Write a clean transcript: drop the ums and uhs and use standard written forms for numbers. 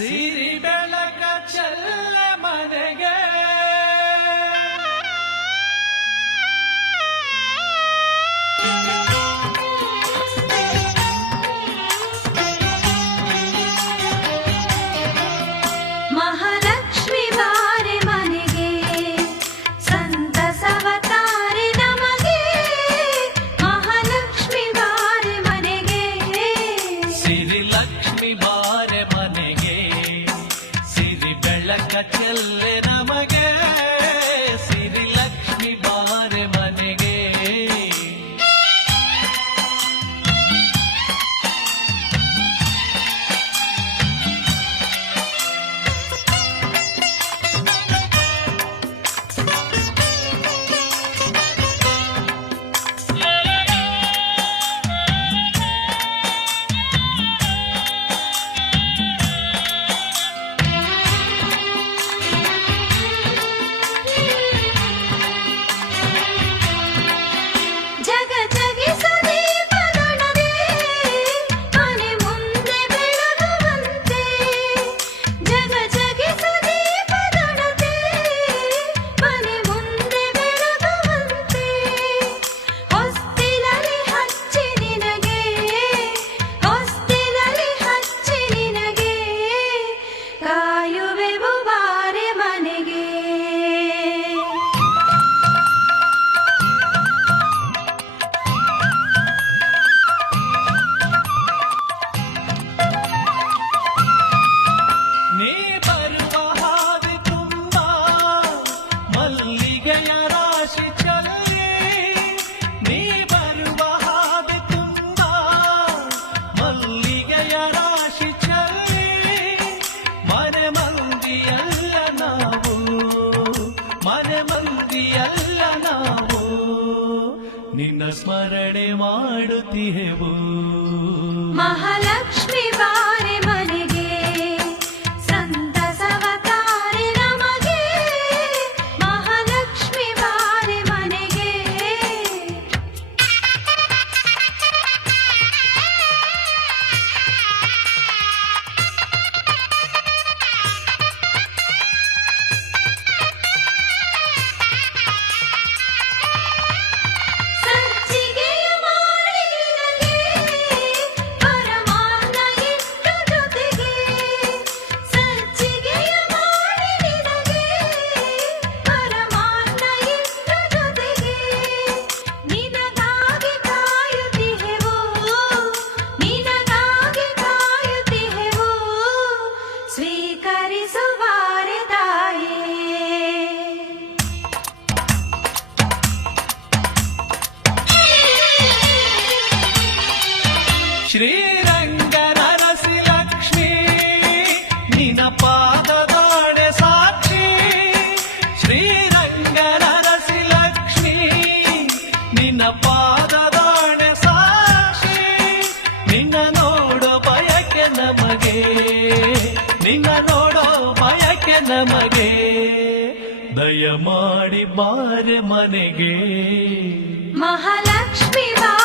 ಸಿರಿ ಬೆಳಕ ಚೆಲ್ಲ ಮನೆಗೆ ಮಹಾಲಕ್ಷ್ಮಿ ಬಾರೆ ಮನೆಗೆ ಸಂತಸವತಾರೆ ನಮಗೆ ಮಹಾಲಕ್ಷ್ಮಿ ಬಾರೆ ಮನೆಗೆ ಸಿರಿ ಲಕ್ಷ್ಮಿ ಬಾರೆ ಮನೆಗೆ ಸಿರಿ ಬೆಳಕ ಚೆಲ್ಲೆ ನಮಗೆ ಸಿರಿ ಲಕ್ಷ್ಮಿ ಬಾರೆ ಮನೆಗೆ ಜಗ ಜಗಿಸು ದೀಪದೊಳಗೆ ಮನೆ ಮುಂದೆ ಬೆಳಗುವಂತೆ ಜಗ ಜಗಿಸು ದೀಪದೊಳಗೆ ಮನೆ ಮುಂದೆ ಬೆಳಗುವಂತೆ ಹೊಸ್ತಿಲಲ್ಲಿ ಹಚ್ಚಿ ನಿನಗೆ ಹೊಸ್ತಿಲಲ್ಲಿ ಹಚ್ಚಿ ನಿನಗೆ ಕಾಯುವೆವು ಬಾರೆ ಮನೆಗೆ ನೀ ಬರುವ ಹಾದಿ ತುಂಬ ಮಲ್ಲಿಗೆಯ ರಾಶಿ ಚಲ್ಲಿ ನೀ ಬರುವ ಹಾದಿ ತುಂಬ ಮಲ್ಲಿಗೆಯ ರಾಶಿ ಚಲ್ಲಿ ಮನೆ ಮಂದಿಯಲ್ಲ ನಾವು ಮನೆ ಮಂದಿಯಲ್ಲ ನಾವು ನಿನ್ನ ಸ್ಮರಣೆ ಮಾಡುತ್ತಿಹೆವು ಮಹಾಲಕ್ಷ್ಮಿ ಬಾರೆ ಮನೆಗೆ ಸಂತಸವತಾರೆ ನಮಗೆ ಮಹಾಲಕ್ಷ್ಮಿ ಬಾರೆ ಮನೆಗೆ ಸಜ್ಜಿಗೆಯ ಮಾಡಿ ನಿನಗೆ ಪರಮಾನ್ನ ಇಟ್ಟು ಜೊತೆಗೆ ಸಜ್ಜಿಗೆಯ ಮಾಡಿ ನಿನಗೆ ಪರಮಾನ್ನ ಇಟ್ಟು ಜೊತೆಗೆ ನಿನಗಾಗಿ ಕಾಯುತ್ತಿಹೆವು ನಿನಗಾಗಿ ಕಾಯುತ್ತಿಹೆವು ಸ್ವೀಕರಿಸುವಾರೆ ತಾಯೇ ಶ್ರೀರಂಗನರಸಿ ಲಕ್ಷ್ಮೀ ನಿನ್ನ ಪಾದದಾಣೆ ಸಾಕ್ಷಿ ಶ್ರೀರಂಗನರಸಿ ಲಕ್ಷ್ಮೀ ನಿನ್ನ ಪಾದದಾಣೆ ಸಾಕ್ಷಿ ನಿನ್ನ ನೋಡೋ ಬಯಕೆ ನಮಗೆ ನಿನ್ನ ನೋಡೋ ಬಯಕೆ ನಮಗೆ ದಯಮಾಡಿ ಬಾರೆ ಮನೆಗೆ ಮಹಾಲಕ್ಷ್ಮಿ ಬಾರೆ